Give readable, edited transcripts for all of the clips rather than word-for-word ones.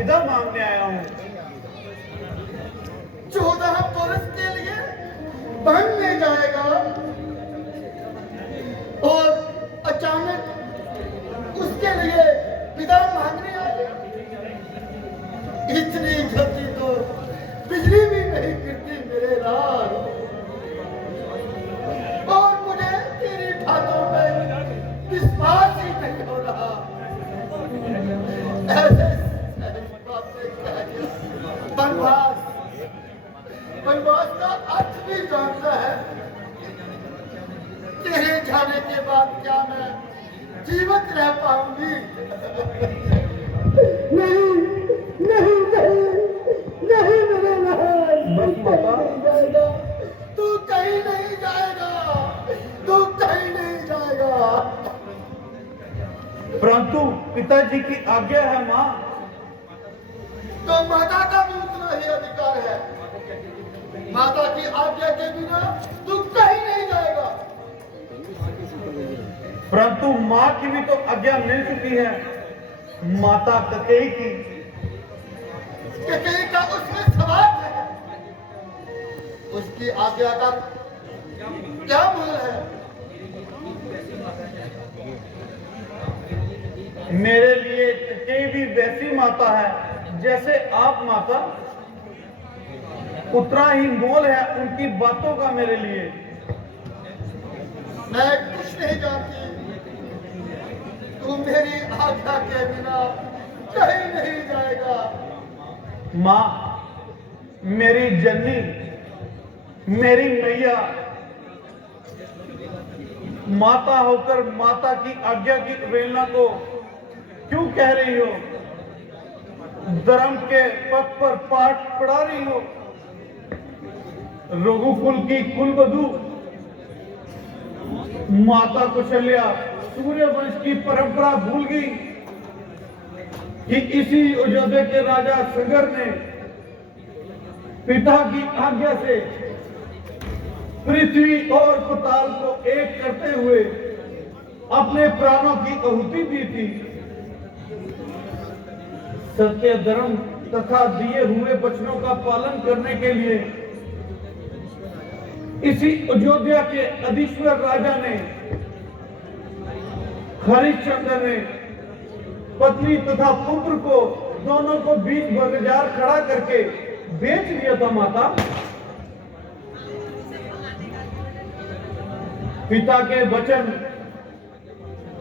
विदा मांगने आया हूँ। 14 बरस के लिए बनने जाएगा और अचानक उसके लिए विदा मांगने आएगा। इतनी जल्दी तो बिजली भी नहीं गिरती मेरे राज, और मुझे तेरी बातों में विश्वास ही नहीं हो रहा। ऐसे बनवास बनवास का अर्थ भी जानता है। तेरे जाने के बाद क्या मैं जीवित रह पाऊंगी? नहीं नहीं नहीं नहीं मेरे बस माता, जाएगा, तू कहीं नहीं जाएगा, तू कहीं नहीं जाएगा। परंतु पिताजी की आज्ञा है माँ। तो माता का भी उतना ही अधिकार है। माता की आज्ञा के बिना तू कहीं नहीं जाएगा। परंतु माँ की भी तो आज्ञा मिल चुकी है, माता ककेई की। ककेई का उसमें सवाल है, उसकी आज्ञा का क्या मूल है? मेरे लिए ककेई भी वैसी माता है जैसे आप माता। उतना ही मोल है उनकी बातों का मेरे लिए। मैं कुछ नहीं जानती, तू मेरी आज्ञा के बिना कहीं नहीं जाएगा। माँ, मेरी जननी, मेरी मैया, माता होकर माता की आज्ञा की अवहेलना को क्यों कह रही हो? धर्म के पथ पर पाठ पढ़ा रही हो। रघुकुल की कुलवधू माता कौशल्या सूर्य वंश की परंपरा भूल गई कि इसी अयोध्या के राजा सगर ने पिता की आज्ञा से पृथ्वी और पताल को एक करते हुए अपने प्राणों की आहुति दी थी। सत्य, धर्म तथा दिए हुए वचनों का पालन करने के लिए इसी अयोध्या के अधीश्वर राजा ने, हरिश्चंद्र ने पत्नी तथा पुत्र को दोनों को बीच बाजार खड़ा करके बेच दिया था माता। पिता के वचन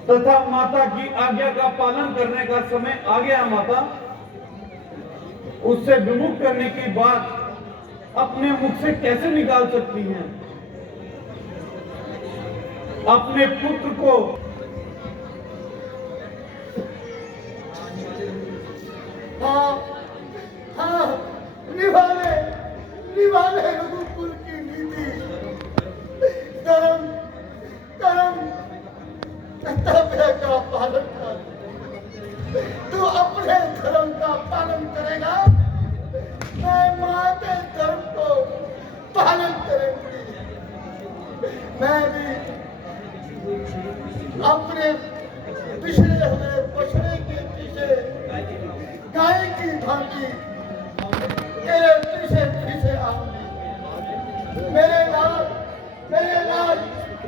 तथा माता की आज्ञा का पालन करने का समय आ गया माता। उससे विमुख करने की बात अपने मुख से कैसे निकाल सकती हैं? अपने पुत्र को हाँ हाँ, निभा ले रघुकुल की नीति। धर्म कर्म कर्तव्य का पालन कर। तू अपने धर्म का पालन करेगा, मैं मां के धर्म को पालन करूंगी। मैं भी अपने पिछड़े हुए बछड़े के पीछे गाय की भांति तेरे पीछे पीछे आऊंगी। मेरे लाल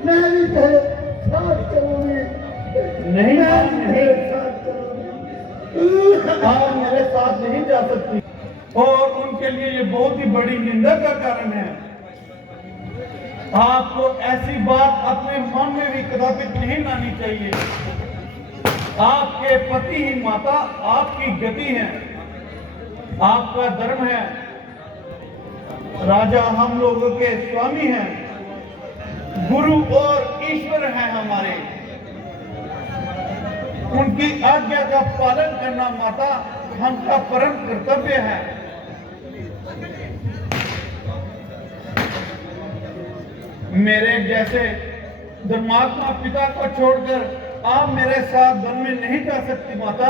मैं भी तेरे साथ चलूंगी। नहीं, तेरे साथ चलूंगी। आप मेरे साथ नहीं जा सकती, और उनके लिए ये बहुत ही बड़ी निंदा का कारण है। आपको ऐसी बात अपने मन में भी कदापि नहीं लानी चाहिए। आपके पति ही माता आपकी गति है, आपका धर्म है। राजा हम लोगों के स्वामी हैं, गुरु और ईश्वर हैं हमारे। उनकी आज्ञा का पालन करना माता हमका परम कर्तव्य है। मेरे जैसे धर्मात्मा पिता को छोड़कर आप मेरे साथ वन में नहीं जा सकती माता।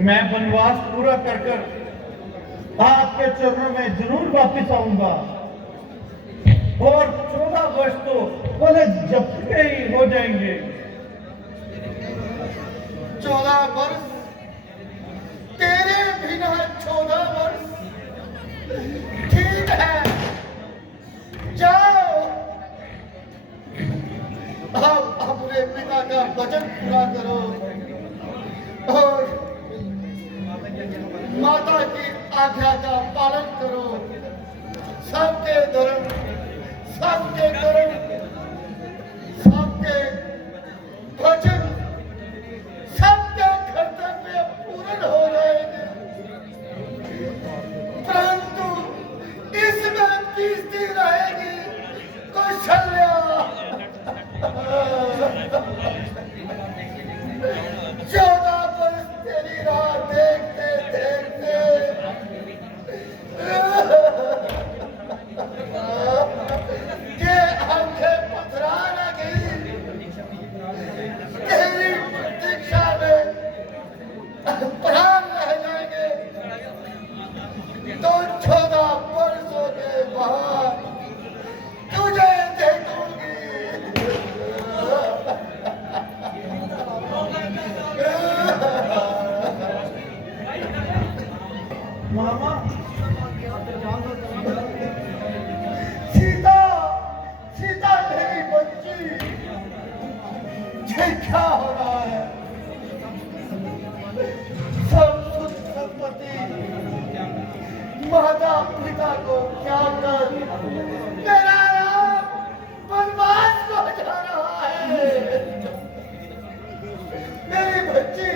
मैं वनवास पूरा कर कर आपके चरणों में जरूर वापस आऊंगा, और 14 वर्ष तो बोले झपके ही हो जाएंगे। 14 वर्ष तेरे ठीक है, जाओ। अब अपने पिता का वचन पूरा करो और माता की आज्ञा का पालन करो। सबके धर्म, सबके कर्म, सबके वचन, सबके कर्तव्य पूर्ण हो जाएंगे, परंतु इसमें तीसरी रहेगी कौशल्या। 14 वर्ष तेरी राह देखते देखते ये आंखें पथरा लगी, तेरी प्रतीक्षा में प्राण रह जाएंगे। तो 14 वर्षों के बाद तुझे देखूंगी। मामा, सीता, सीता मेरी बच्ची, ये क्या हो रहा है? सब सुख संपत्ति माता पिता को क्या कर मेरा राम वनवास को जा रहा है। मेरी बच्ची,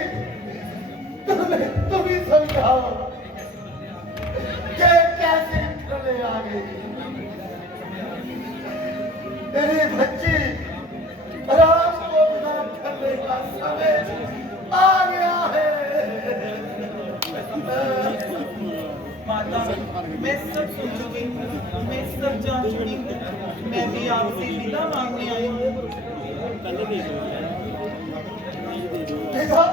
तुम ही समझाओ कि कैसे चले आ गई। मेरी बच्ची, राम को ना करने का समय आ गया है। माता, मैं सब सुन चुकी हूँ, मैं सब जान चुकी हूँ। मैं भी आपसे विदा मांगने आई हूँ। पिता,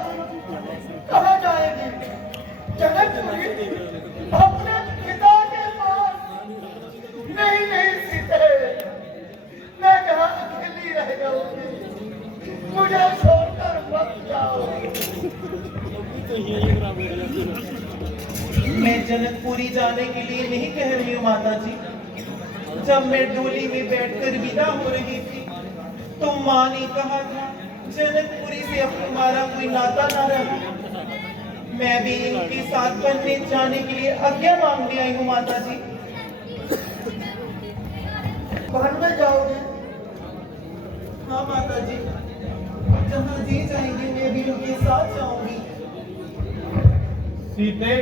कहाँ जाएगी? जनकपुरी, अपने पिता के पास। नहीं नहीं सीते, मैं कहाँ अकेली रह जाऊंगी। मुझे छोड़कर मत जाओ। मैं जनकपुरी जाने के लिए नहीं कह रही हूँ माता जी। जब मैं डोली में बैठकर विदा हो रही थी तो माँ ने कहा था जनकपुरी से अब तुम्हारा कोई नाता ना रहा। मैं भी इनके साथ बनने जाने के लिए आज्ञा मांगने आई हूँ माता जी। वन में जाओगे? हाँ माता जी, जहाँ जी जाएंगे मैं भी उनके साथ जाऊंगी। सीते,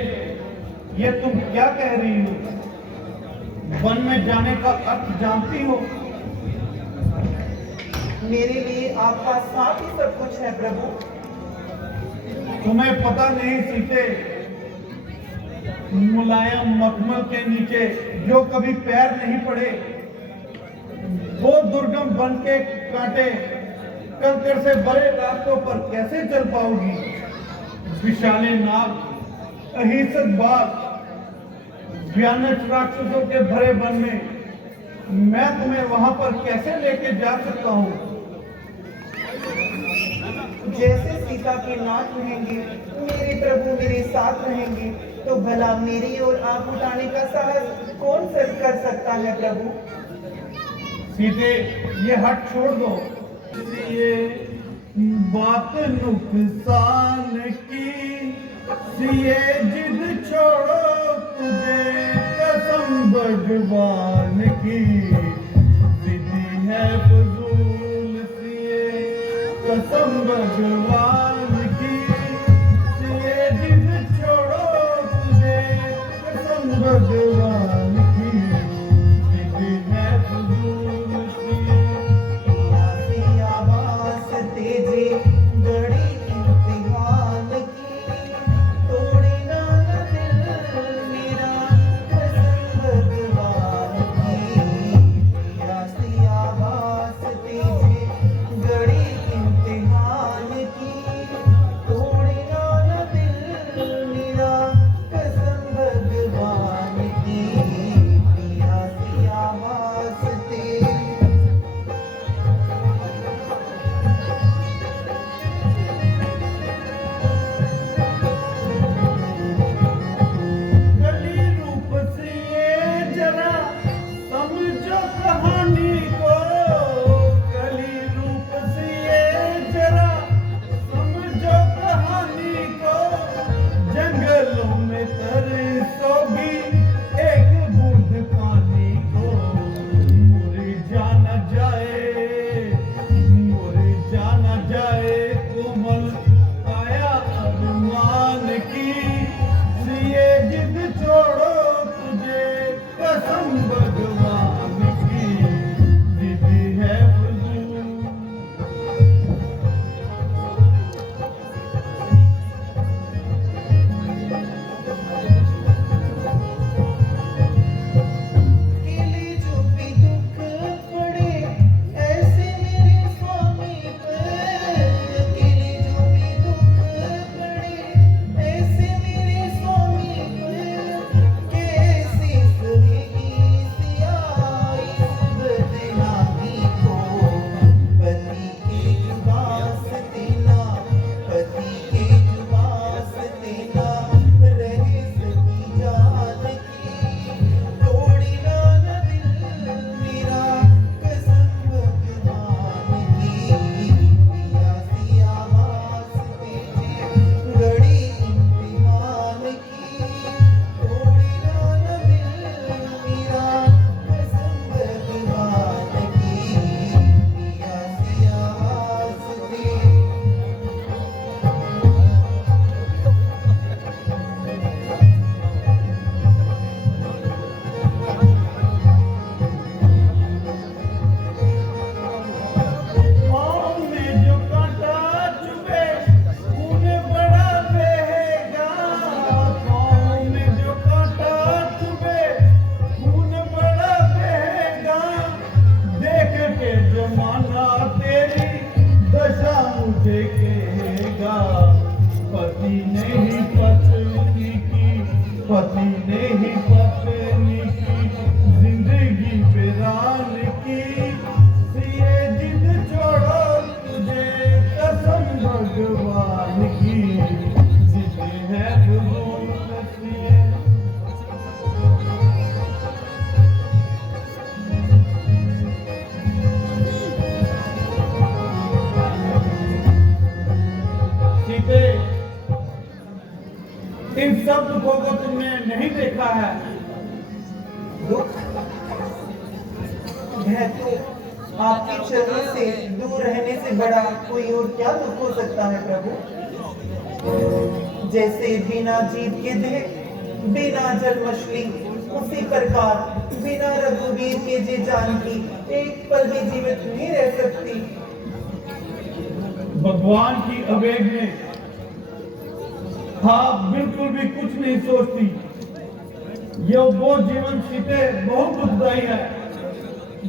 ये तुम क्या कह रही हो? वन में जाने का अर्थ जानती हो? मेरे लिए आपका साथ ही सब कुछ है प्रभु। तुम्हें पता नहीं सीते, मुलायम मखमल के नीचे जो कभी पैर नहीं पड़े, वो दुर्गम वन के कांटे कंकड़ से भरे रास्तों पर कैसे चल पाओगी? विशाले नाग, अहिंसक बाघ, भयानक राक्षसों के भरे वन में मैं तुम्हें वहां पर कैसे लेके जा सकता हूँ? जैसे सीता के नाथ रहेंगे, मेरे प्रभु मेरे साथ रहेंगे, तो भला मेरी ओर आंख उठाने का साहस कौन कर सकता है प्रभु? सीते, ये हट छोड़ दो। ये बात नुकसान की, ये जिद छोड़ो, तुझे कसम भगवान की, सीधी है फजूल सिए कसम भगवान की, ये जिद छोड़ो, तुझे कसम भगवान की, सीधी है फजूल सिए। ऐसी आवाज़ तेजी गड़ी इम्तिहान की, तोड़े ना दिल मेरा कसम भगवान की। ऐसी आवाज़ तेजी गड़ी इम्तिहान की, सब दुखों को तुमने नहीं देखा है। दुख? यह तो आपके चरणों से दूर रहने से बड़ा कोई और क्या दुख हो सकता है प्रभु। जैसे बिना जीत के देह, बिना जल मछली, उसी प्रकार बिना रघुवीर के जे जानकी एक पल भी जीवित नहीं रह सकती। भगवान की आवेग में आप बिल्कुल भी कुछ नहीं सोचती। यह वो जीवन सीते बहुत दुखदाई है,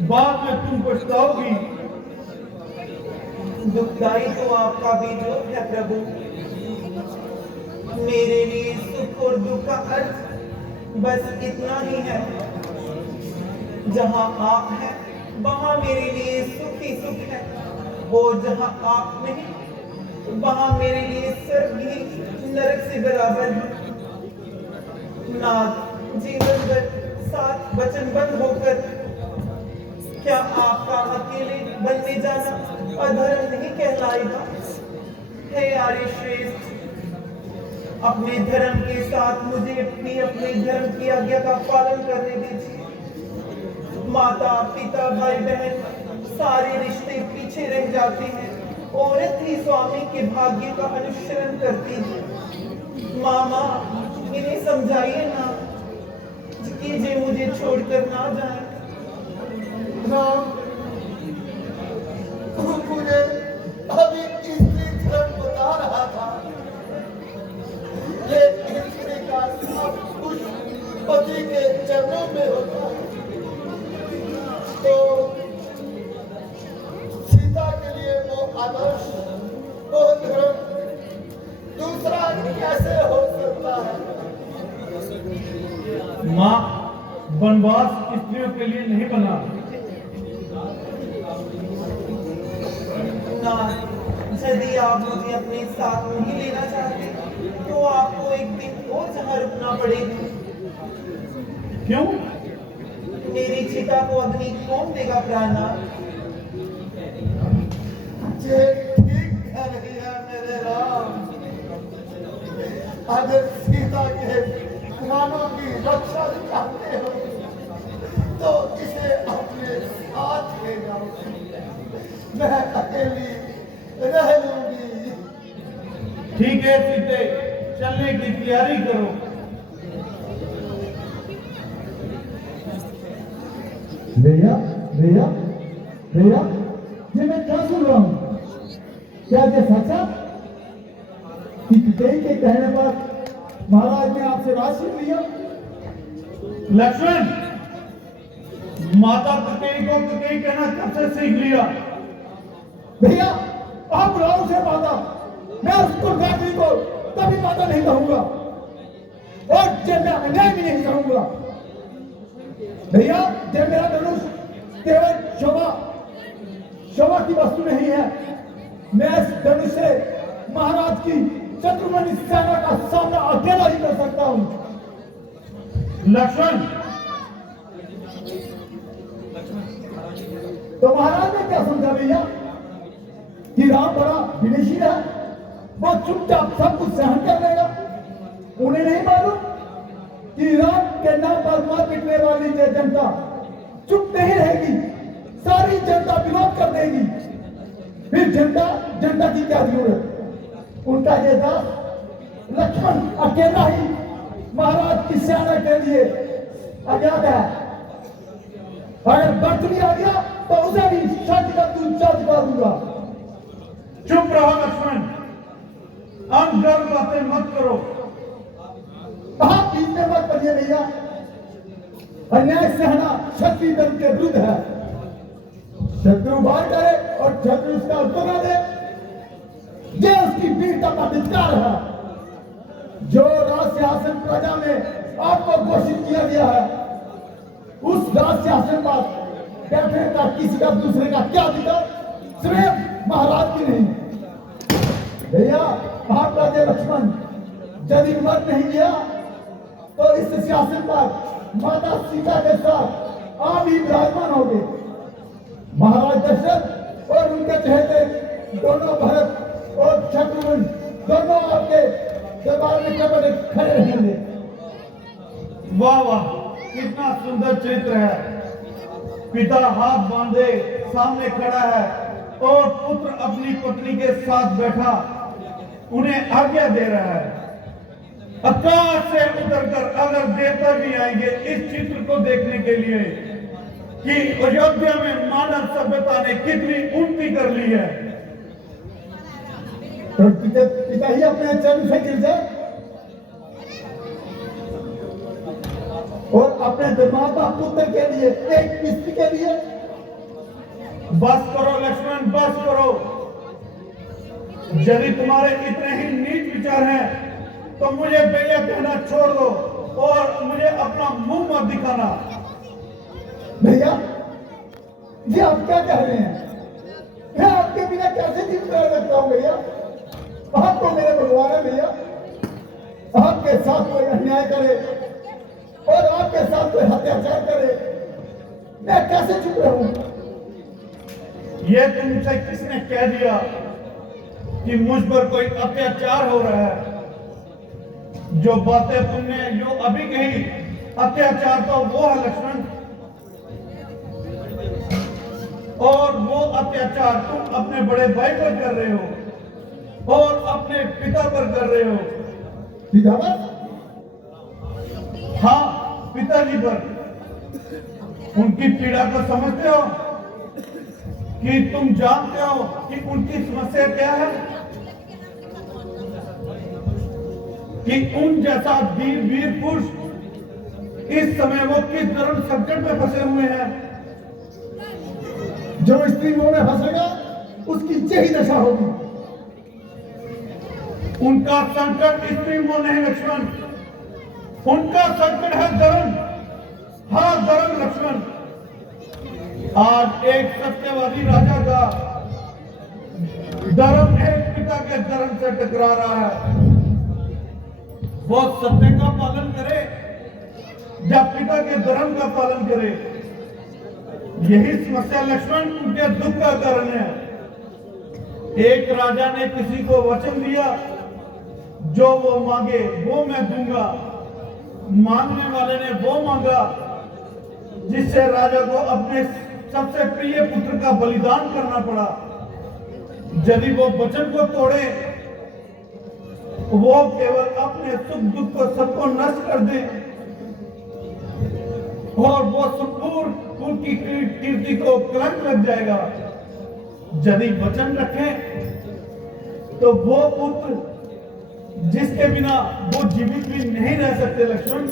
बाद में तुम पछताओगी। दुखदाई तो आपका भी दुख है प्रभु। मेरे लिए सुख और दुख का अर्थ बस इतना ही है। जहां आप हैं वहां मेरे लिए सुख ही सुख है, और जहां आप नहीं वहां मेरे लिए स्वर्ग ही नरक से बराबर है। नाथ, जीवन भर साथ वचनबद्ध होकर क्या आपका अकेले वन में जाना अधर्म नहीं कहलाएगा? हे आर्य श्रेष्ठ, अपने धर्म के साथ मुझे अपने धर्म की आज्ञा का पालन करने दीजिए। माता पिता भाई बहन सारे रिश्ते पीछे रह जाते हैं, औरत ही स्वामी के भाग्य का अनुसरण करती है। मामा, इन्हें समझाइए ना कि जे मुझे छोड़कर ना जाए। राम, मुझे अभी स्त्री धर्म बता रहा था। ये स्त्री का सब कुछ पति के चरणों में होता है, तो सीता के लिए वो आदर्श, वो धर्म दूसरा कैसे हो सकता है? माँ, वनवास स्त्रियों के लिए नहीं बना। ना, यदि आप मुझे अपने साथ नहीं लेना चाहते तो आपको एक दिन और जहां रुकना पड़ेगा। क्यों? मेरी चिता को अग्नि कौन देगा प्राणनाथ? ये ठीक है नहीं है मेरे राम। अगर सीता के प्राणों की रक्षा चाहते हो तो इसे अपने साथ ले जाओ। मैं अकेली रह लूंगी। ठीक है सीते, चलने की तैयारी करो। भैया भैया भैया, ये मैं क्या सुन रहा हूँ? क्या ये सच है कि कई के कहने पर महाराज ने आपसे राज छीन लिया? लक्ष्मण, माता ककेई को ककेई कहना कब से सीख लिया? भैया, आप बुलाओ उसे माता। मैं उसको गायत्री को कभी माता नहीं कहूंगा, और जब मैं अन्याय भी नहीं कहूंगा। भैया, जब मेरा धनुष केवल शोभा की वस्तु नहीं है, मैं इस धनुष से महाराज की शत्रुघ्न सेना का सामना अकेला ही कर सकता हूं। लक्ष्मण, तो महाराज ने क्या समझा भैया कि राम बड़ा विदेशी है, वो चुपचाप सब कुछ सहन कर लेगा? उन्हें नहीं मालूम कि राम के नाम पर मार पिटने वाली जो जनता चुप नहीं रहेगी, सारी जनता विरोध कर देगी। फिर जनता की क्या जरूरत? उनका ये दास लक्ष्मण अकेला ही महाराज की सेना के लिए आजाद है। अगर बर्त भी आ गया तो उसे भी सच का दूंगा। चुप रहो लक्ष्मण, अनगढ़ बातें मत करो। आप बीच में मत पड़िए भैया। अन्याय सहना क्षत्रिय धर्म के विरुद्ध है। शत्रु वार करे और शत्रु उसका उत्तर न दे, ये उसकी वीरता का धिक्कार है। जो राज सिंहासन प्रजा में आपको घोषित किया गया है, उस राज सिंहासन पर बैठने का किसी का दूसरे का क्या अधिकार? सिर्फ महाराज की नहीं। भैया, आपका जय लक्ष्मण यदि मर नहीं गया तो इस सिंहासन पर माता सीता के साथ आप ही विराजमान होंगे। महाराज दशरथ और उनके चहेते दोनों भरत और शत्रुघ्न दोनों आपके दरबार में कब खड़े रहेंगे। वाह वाह, कितना सुंदर चित्र है। पिता हाथ बांधे सामने खड़ा है और पुत्र अपनी पत्नी के साथ बैठा उन्हें आज्ञा दे रहा है। आकाश से उतरकर अगर देवता भी आएंगे इस चित्र को देखने के लिए कि अयोध्या में मानव सभ्यता ने कितनी उन्नति कर ली है, तो पिता ही अपने चरण से गिर जाए और अपने निर्माता पुत्र के लिए, एक स्त्री के लिए। बस करो लक्ष्मण, बस करो। यदि तुम्हारे इतने ही नीच विचार हैं तो मुझे भैया कहना छोड़ दो और मुझे अपना मुंह मत दिखाना। भैया ये आप क्या कह रहे हैं? मैं आपके बिना कैसे जीवित रह सकता हूँ भैया? आप तो मेरे भगवान है भैया। आपके साथ कोई अन्याय करे और आपके साथ कोई अत्याचार करे, मैं कैसे चुप रहूं? ये तुमसे किसने कह दिया कि मुझ पर कोई अत्याचार हो रहा है? जो बातें तुमने जो अभी कही, अत्याचार तो वो है लक्ष्मण, और वो अत्याचार तुम अपने बड़े भाई पर कर रहे हो और अपने पिता पर कर रहे हो। पिता पर? हाँ, पिताजी पर। उनकी पीड़ा को समझते हो कि तुम जानते हो कि उनकी समस्या क्या है? कि उन जैसा वीर पुरुष इस समय वो किस धर्म संकट में फंसे हुए हैं। जो स्त्री मोह में फंसेगा उसकी यही दशा होगी। उनका संकट स्त्री मोह नहीं लक्ष्मण, उनका संकट है धर्म। हाँ धर्म लक्ष्मण। आज एक सत्यवादी राजा का धर्म एक पिता के धर्म से टकरा रहा है। वो सत्य का पालन करे या पिता के धर्म का पालन करे, यही समस्या लक्ष्मण उनके दुख का कारण है। एक राजा ने किसी को वचन दिया, जो वो मांगे वो मैं दूंगा। मांगने वाले ने वो मांगा जिससे राजा को अपने सबसे प्रिय पुत्र का बलिदान करना पड़ा। यदि वो वचन को तोड़े, वो केवल अपने सुख दुख को सबको नष्ट कर दे और वो संपूर्ण उनकी कीर्ति को कलंक लग जाएगा। यदि वचन रखे तो वो पुत्र जिसके बिना वो जीवित भी नहीं रह सकते लक्ष्मण,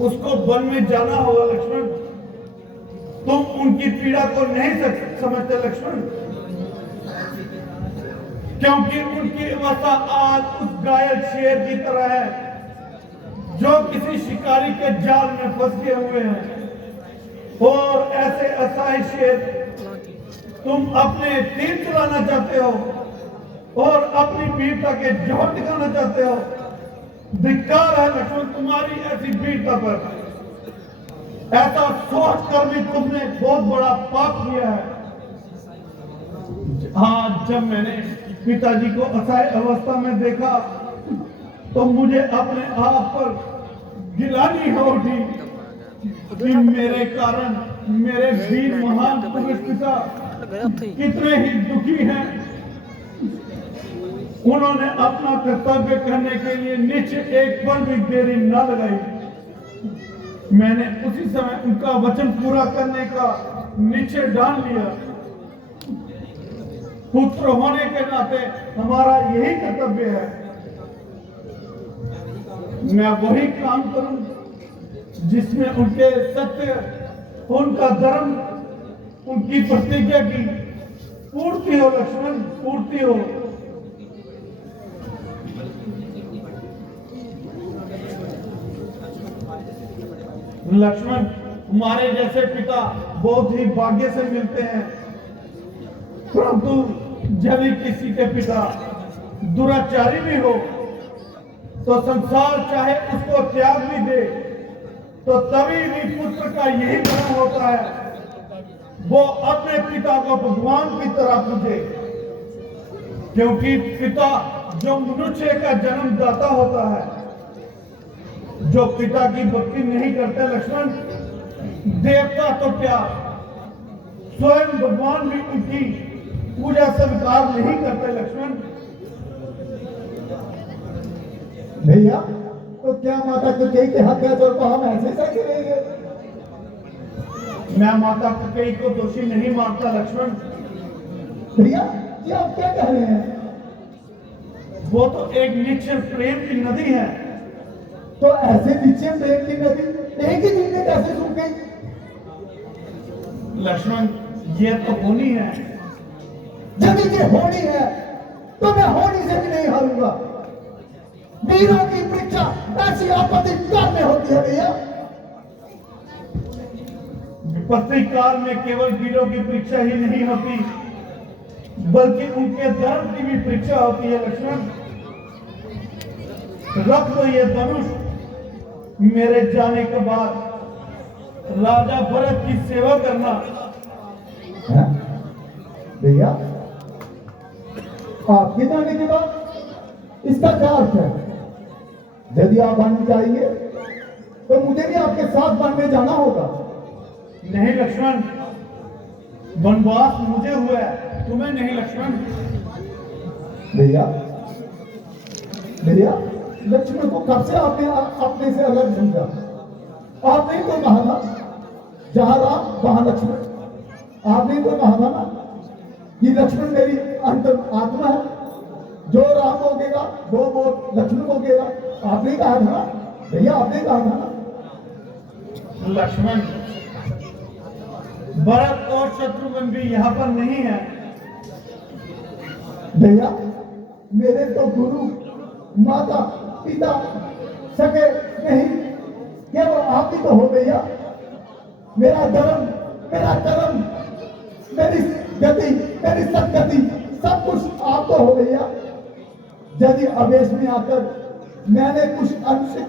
उसको वन में जाना होगा लक्ष्मण। तुम उनकी पीड़ा को नहीं समझते लक्ष्मण, क्योंकि उनकी अवस्था आज उस घायल शेर की तरह है जो किसी शिकारी के जाल में फंस गए हुए हैं। और ऐसे असहाय शेर तुम अपने तीर चलाना चाहते हो और अपनी वीरता के जोर दिखाना चाहते हो। धिक्कार है लक्ष्मण तुम्हारी ऐसी वीरता पर। ऐसा सोच कर भी तुमने बहुत बड़ा पाप किया है। हाँ, जब मैंने पिताजी को असहाय अवस्था में देखा तो मुझे अपने आप पर गिलानी हो उठी कि मेरे कारण मेरे वीर महान पुरुष पिता कितने ही दुखी हैं। उन्होंने अपना कर्तव्य करने के लिए नीचे एक पल भी देरी न लगाई। मैंने उसी समय उनका वचन पूरा करने का नीचे डाल लिया। पुत्र होने के नाते हमारा यही कर्तव्य है। मैं वही काम करूं जिसमें उनके सत्य, उनका धर्म, उनकी प्रतिज्ञा की पूर्ति हो लक्ष्मण, पूर्ति हो। लक्ष्मण, हमारे जैसे पिता बहुत ही भाग्य से मिलते हैं, परंतु यदि किसी के पिता दुराचारी भी हो तो संसार चाहे उसको त्याग भी दे तो तभी भी पुत्र का यही धर्म होता है, वो अपने पिता को भगवान की तरह पूजे। क्योंकि पिता जो मनुष्य का जन्मदाता होता है, जो पिता की भक्ति नहीं करते लक्ष्मण, देवता तो क्या, स्वयं भगवान भी उनकी पूजा स्वीकार नहीं करते लक्ष्मण। भैया तो क्या माता कैकेयी के हत्याचोर को हम ऐसे सह करेंगे? मैं माता कैकेयी को दोषी नहीं मानता लक्ष्मण। भैया ये आप क्या कह रहे हैं? वो तो एक निश्चल प्रेम की नदी है। तो ऐसे नीचे प्रेम की नदी एक ही दिन में कैसे सूख गई? लक्ष्मण ये तो होनी है। यदि ये होनी है तो मैं होनी से भी नहीं हारूंगा। वीरों की परीक्षा ऐसी आपत्ति काल में होती है भैया। विपत्ति काल में केवल वीरों की परीक्षा ही नहीं होती, बल्कि उनके धर्म की भी परीक्षा होती है लक्ष्मण। रख लो ये धनुष, मेरे जाने के बाद राजा भरत की सेवा करना। हैं? भैया आपके जाने के बाद इसका क्या अर्थ है? यदि आप बनने जाएंगे तो मुझे भी आपके साथ बनने जाना होगा। नहीं लक्ष्मण, वनवास मुझे हुआ है, तुम्हें नहीं लक्ष्मण। भैया भैया लक्ष्मण को कब से आपने अपने से अलग समझा? आपने ही तो कहा था जहां राम वहां लक्ष्मण। आपने ही तो कहा था ना कि लक्ष्मण मेरी अंतर आत्मा है, जो राम भोगेगा वो लक्ष्मण भोगेगा। आपने ही कहा था ना भैया, आपने कहा था ना। लक्ष्मण, भरत और शत्रुघ्न भी यहाँ पर नहीं है। भैया मेरे तो गुरु माता पिता सके नहीं, केवल आप ही तो हो भैया। मेरा धर्म, मेरा कर्म, मेरी गति, मेरी सदगति सब कुछ आप तो हो भैया। यदि आवेश में आकर मैंने कुछ अनुचित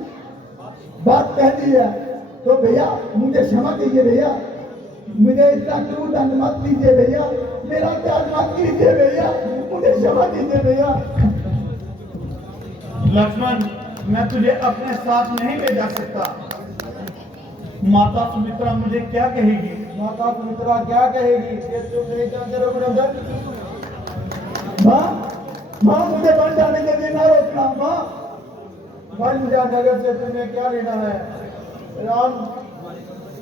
बात कह दी है तो भैया मुझे क्षमा कीजिए भैया। मुझे इतना क्रूर दंड मत दीजिए भैया, मेरा त्याग मत कीजिए भैया, मुझे क्षमा कीजिए भैया। लक्ष्मण, मैं तुझे अपने साथ नहीं ले जा सकता। माता सुमित्रा मुझे क्या कहेगी? माता सुमित्रा क्या कहेगी कि तुम नहीं जानते रघुनंदन? माँ मुझे बन जाने के लिए ना रोकना। माँ वन जा नगर से तुम्हें क्या लेना है? राम,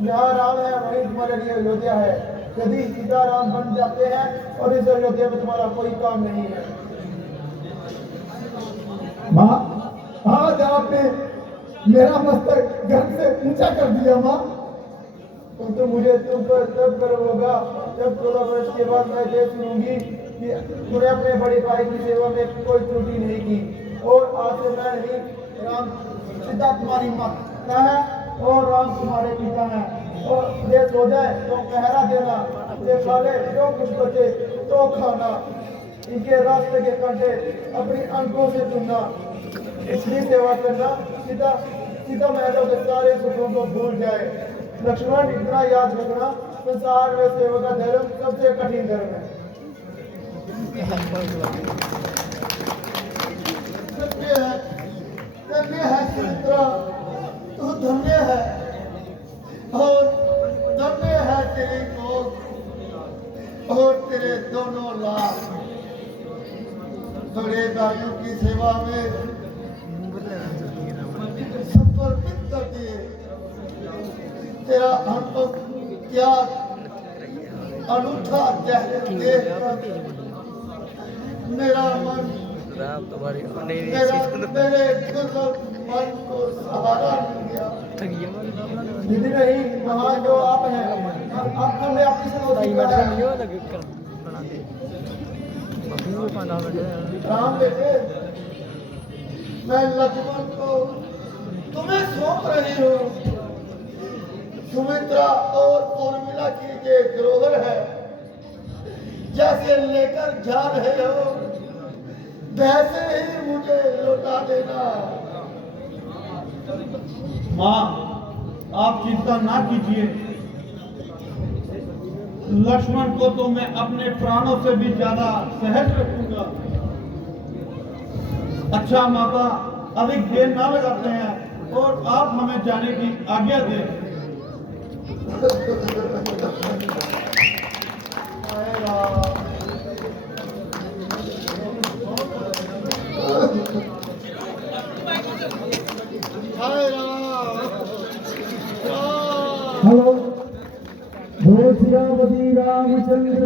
जहाँ राम है वहीं तुम्हारे लिए अयोध्या है। यदि सीता राम बन जाते हैं और इस अयोध्या में तुम्हारा कोई काम नहीं है। माँ आज आपने मेरा मस्तक गर्व से ऊंचा कर दिया। माँ तो मुझे तुम पर तब गर्व होगा जब 16 वर्ष के बाद मैं ये सुनूंगी कि तूने अपने बड़े भाई की सेवा में कोई त्रुटि नहीं की। और आज से मैं नहीं, राम सीता तुम्हारी माता है और राम तुम्हारे पिता है। और ये सो जाए तो पहरा देना, ये खा ले जो कुछ बचे तो खाना, इनके रास्ते के कांटे अपनी आंखों से चुनना, इसकी सेवा करना। सीता सीता महलों के सारे सुखों को भूल जाए। लक्ष्मण इतना याद रखना, संसार में सेवा का धर्म सबसे कठिन धर्म है। धन्य है सुमित्रा, तू धन्य है और धन्य है तेरी गोद और तेरे दोनों लाभ। बड़े भाइयों की सेवा में समर्पित कर दिए। तेरा अनुपम त्याग, अनूठा चेहरे देखकर मेरा मन, मेरे दुर्लभ मन को सहारा मिल गया। दीदी नहीं, महान जो आप हैं, आप हमने आपकी चुनौती का राम बेटे, मैं लक्ष्मण को तुम्हें सौंप रही हूँ। सुमित्रा और उर्मिला की ये धरोहर है, जैसे लेकर जा रहे हो वैसे ही मुझे लौटा देना। माँ, आप चिंता ना कीजिए। लक्ष्मण को तो मैं अपने प्राणों से भी ज्यादा सहज रखूंगा। अच्छा माता, अधिक देर ना लगाते हैं और आप हमें जाने की आज्ञा दें। हाय राम। हाय राम। राम। हेलो, बोल श्री रामचंद्र